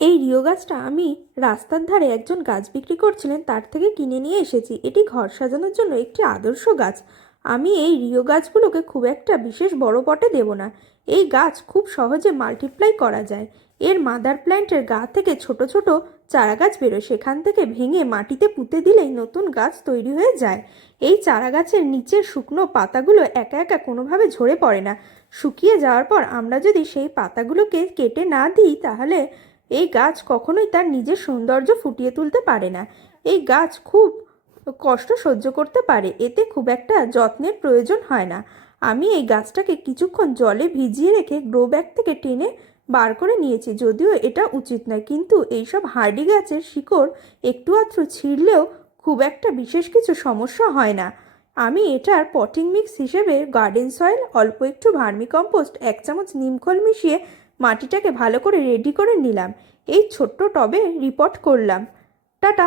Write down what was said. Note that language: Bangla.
এই রিও গাছটা আমি রাস্তার ধারে একজন গাছ বিক্রি করছিলেন তার থেকে কিনে নিয়ে এসেছি। এটি ঘর সাজানোর জন্য একটি আদর্শ গাছ। আমি এই রিও গাছগুলোকে খুব একটা বিশেষ বড় পটে দেব না। এই গাছ খুব সহজে মাল্টিপ্লাই করা যায়। এর মাদার প্ল্যান্টের গা থেকে ছোট ছোট চারা গাছ বেরোয়, সেখান থেকে ভেঙে মাটিতে পুঁতে দিলেই নতুন গাছ তৈরি হয়ে যায়। এই চারা গাছের নিচের শুকনো পাতাগুলো একা একা কোনোভাবে ঝরে পড়ে না। শুকিয়ে যাওয়ার পর আমরা যদি সেই পাতাগুলোকে কেটে না দিই তাহলে এই গাছ কখনোই তার নিজের সৌন্দর্য ফুটিয়ে তুলতে পারে না। এই গাছ খুব কষ্ট সহ্য করতে পারে, এতে খুব একটা যত্নের প্রয়োজন হয় না। আমি এই গাছটাকে কিছুক্ষণ জলে ভিজিয়ে রেখে গ্রো ব্যাগ থেকে টেনে বার করে নিয়েছি। যদিও এটা উচিত নয়, কিন্তু এইসব হার্ডি গাছের শিকড় একটু আধটু ছিঁড়লেও খুব একটা বিশেষ কিছু সমস্যা হয় না। আমি এটার পটিং মিক্স হিসেবে গার্ডেন সয়েল, অল্প একটু ভার্মিকম্পোস্ট, 1 চামচ নিমখোল মিশিয়ে মাটিটাকে ভালো করে রেডি করে নিলাম। এই ছোট্ট টবে রিপোর্ট করলাম। টাটা।